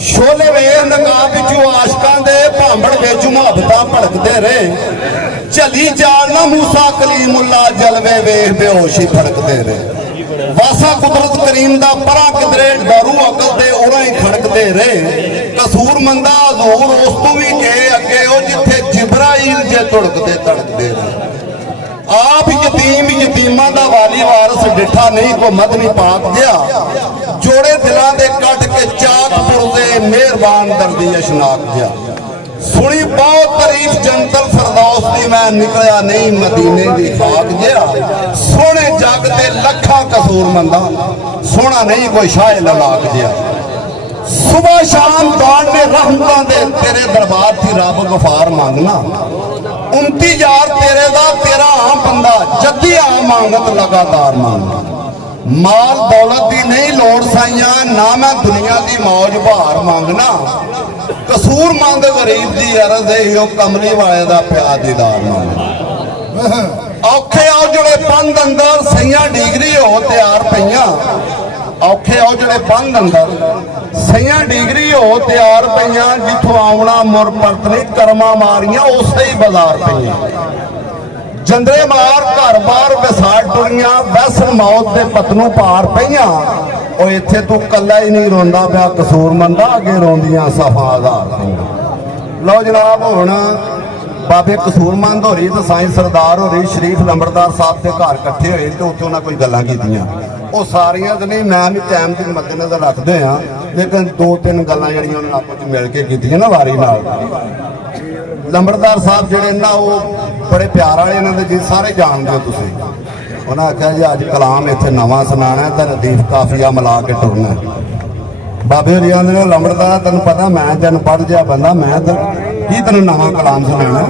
शोले वे नकाब विचों आशकां दे भांबड़ विच मुहब्बतां भड़कदे रहे। झली चाल ना मूसा कलीमुल्ला जलवे वेख बेहोशी फड़कदे रहे। वासा कुदरत करीम दा परा किधरे डरू अकल दे उरां ही खड़कदे रहे। कसूर मंदा हजूर उस तों भी गए अगे ओ जिथे जिब्राइल जे धुड़कदे धड़कदे रहे। आप यतीम यतीमां दा वाली वारस डिठा नहीं को मदनी पाक दिया। जोड़े दिलां दे कट के चाक पुरदे मेहरबान दर्दी अशनाक दिया। सुनी बहुत तारीफ जंतल फरदौस दी मैं निकलिया नहीं मदीने दी खाक दिया। सोने जग ते लखा कसूर मंदा सोना नहीं कोई शाह ललाक दिया। सुबह शाम दौड़ने रहमतां दे तेरे दरबार थी रब गफार मांगना। 29 यार तेरे दा तेरा आम बंदा जद्दी आ मांगत लगातार मांगना। माल दौलत दी नहीं लोड़ साइया ना मैं दुनिया दी मौज बहार मांगना। कसूर मंद गरीब दी अरज है कमली वाले दा प्यार दीदार मांगना। औखे आओ जड़े बंद अंदर सैया डिग्री हो तैयार पईयां। औखे आओ जड़े बंद अंदर सैया डिग्री हो तैयार पईयां। जिथों आउणा मुर परतनी कर्मा मारियां उसे ही बाजार पईयां। जंदरे मार घर बार विसाड़ टुरियां वैसन मौत दे पतनों पार पईयां। ओ इत्थे तू कल्ला ही नहीं रोंदा पिया कसूर मंदा अगे रोंदियां सफादार पईयां। लो जनाब हुण बाबे कसूरमंद हो रही तो साईं सरदार हो रही शरीफ लंबड़दार साहब के घर इकट्ठे होए तो उत्थे उन्हें कोई गल्लां कीतियां। वो सारियां तो नहीं मैं भी टाइम के मद्देनजर रखते हैं लेकिन 2-3 गल्लां जड़ियां उन्होंने आपस मिल के कीतियां ना वारी नाल। लंबड़दार साहब जिहड़े ना वो बड़े प्यार वाले इन्हां दे जी सारे जानदे हो तुसीं। उन्हें आख्या जी अज कलाम इत्थे नवां सुनाना है तो रदीफ काफिया मिला के टुरना। बाबे होरी आंदे ने लंबड़दार तैनूं पता मैं जन पढ़ जिहा बंदा मैं की तेन नवा कलाम सुनाना।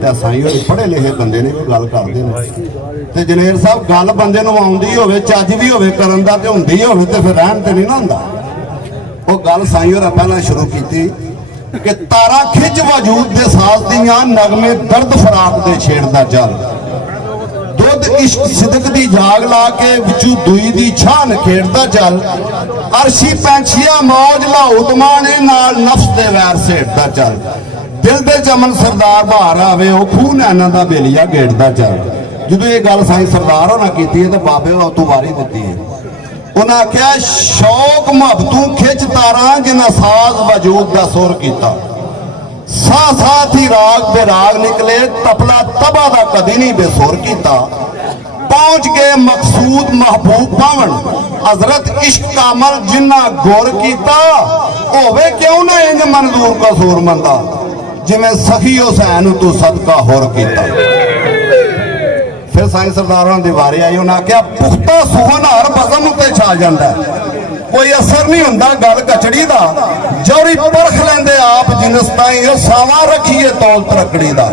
तो साईं होरी पढ़े लिखे बंदे ने गल करते हैं तो जनेर साहब गल बंदे नूं आउंदी होवे चज भी होवे करन दा ते हुंदी होवे ते फिर रहन ते नहीं ना हुंदा। वो गल साईं होरां पहलां शुरू कीती कि तारा खिच वजूद दे साज दियां नगमे दर्द फराक दे छेड़दा जल। दुध इश्क सिदक दी जाग ला के विचू दुई दी छान खेड़दा जल। अरशी पैंछिया मौज लाउदमाने नाल नफ्स दे वैर सेड़दा चल। दिल दे चमन सरदार बहार आवे ओ खूह नैना दा बेलिया गेड़दा चल। जदों ये गल साईं सरदार होना कीती है तो बाबे होरां तों वारी दित्ती है। उन्हें आख्या शौक मुहब्बतों खिच तारा जिन्हां साज वजूद दा सुर कीता। साथ साथ ही राग बेराग निकले तपला तबा दा कदी नहीं बेसुर कीता। पहुंच गए मकसूद महबूब पावन हजरत इश्क कामल जिन्ना गौर कीता। होवे क्यों ना इंज मंजूर कसूर मंदा जिवें सखी हुसैन तू सदका होर कीता। फिर साईं सरदार दी वारी आई उन्हें आख्या पुख्ता सुहन हर बज़म उत्ते छा जांदा है। कोई असर नहीं हुंदा गल कचड़ी दा जौरी परख लेंदे आप जिनस ताईं सावा रखीए तौल तरकड़ी दा।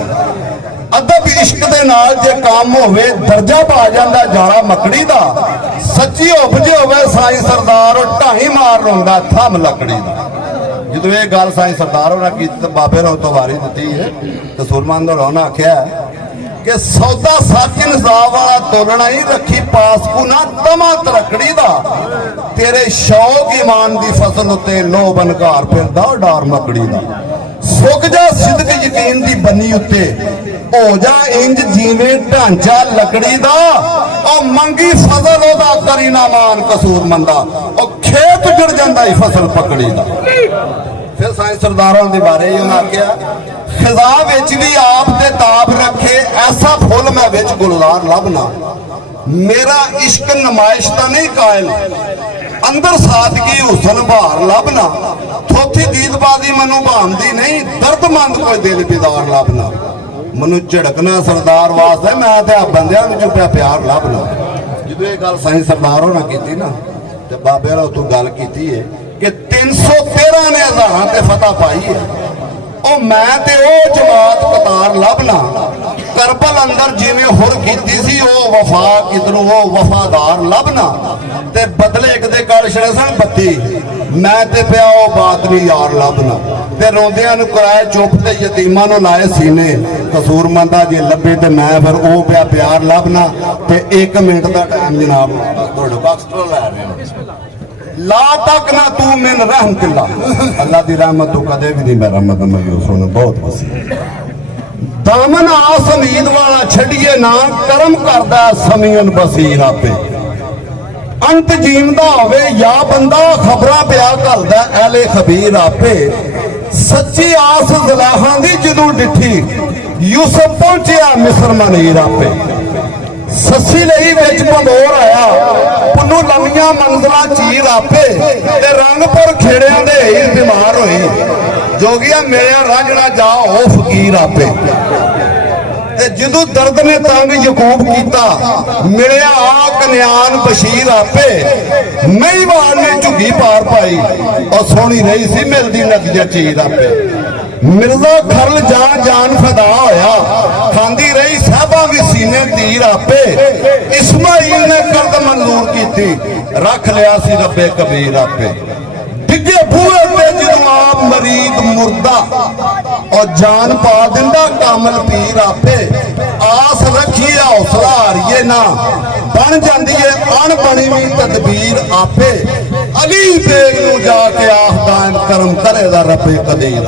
अदब इश्क दे नाल जे काम होवे दर्जा पा जांदा जाड़ा मकड़ी दा। सच्ची उपजे होवे साईं सरदार ढाई मार रोंदा थम लकड़ी दा। जदों ये गल साईं सरदार होना कीती ते बाबे ने तो वारी दित्ती है कसूरमंद होरां ने आख्या कि सौदा सच इंसाफ वाला तोलना ही रखी पास को ना तमा तरकड़ी दा। तेरे शौक ईमान दी फसल उत्ते लो बनकार फिरदा डार मकड़ी दा। सुक जा सिदक यकीन दी बनी उत्ते हो जा इंज जिवें ढांचा लकड़ी दा। ओ मंगी फजल ओदा करी ना मान कसूर मंदा ओ खेत जुड़ जांदा ही फसल पकड़ी दा। फिर साईं सरदारां दे बारे उन्हें आख्या खिजा विच भी आप दे ताब रखे ऐसा फुल मैं विच गुलजार लभना। मेरा इश्क नुमाइश दा नहीं कायल अंदर सादगी हुसन बहार लभना। थोथी गीतबाजी मनु भांदी नहीं दर्दमंद कोई दिल बेदार लभना। मनु झड़कना सरदार वास्ते मैं ते बंदियां विचों प्यार लभना। जदों ये गल साईं सरदार होना कीती ना ते बाबे होरां तों गल कीती है कि 313 ने हज़ारां ते फतह पाई है। ओ मैं ते ओ जमात कतार लभना। करबल अंदर जिवें हुर कीती सी ओ वफा किधरों ओ वफादार लभना। ते बदले एक दे गल छड़े सन 32 मैं ते पिया ओ बात नहीं यार लभना। ते रोंदियां नूं कराए चुप ते यतीमां नूं लाए सीने कसूर मंदा जे लभे ते मैं फिर ओ पिया प्यार लभना। ते 1 मिनट दा टाइम जनाब तुहाडे बख्श लै रहे ला तक ना तू मिन रहमतिल्ला अल्लाह दी रहमत तो कदे भी नहीं मैं रहमत मायूस होना बहुत वसी दामन आस उम्मीद वाला छड़िए ना करम करदा समीन बसीर आपे अंत जीवदा होवे या बंदा खबरां पिया घलदा ऐले खबीर आपे सच्ची आस ज़ुलैखा दी जदों डिठी यूसुफ पहुंचिया मिस्र मनीर आपे सस्सी लई विच भंडोर आया पुन्नू लम्मियां मंजिलां चीर आपे ते रंगपुर खेड़ियां दे हीर बीमार होई जोगिया मिलिया रांझणा जा ओ फकीर आपे ते जदों दर्द ने तंग यकूब कीता मिलिया आ कन्यान बशीर आपे महिवाल ने झुग्गी पार पाई और सोहनी रही सी मिलदी नदियां चीर आपे मिर्जा खरल जान जान फदा होया खांदी रही साहबा भी सीने तीर आपे इस्माइल ने कर्द मंजूर की थी रख लिया सी रब्बे कबीर आपे डिगे बूहे ते जदों आप मरीद मुर्दा और जान पा दिंदा कामल पीर आपे आस रखी हौसला हारिए ना बन जाती है अणबनी भी तदबीर आपे अली बेग नूं जाके आखदा करम करेगा रब्बे कदीर।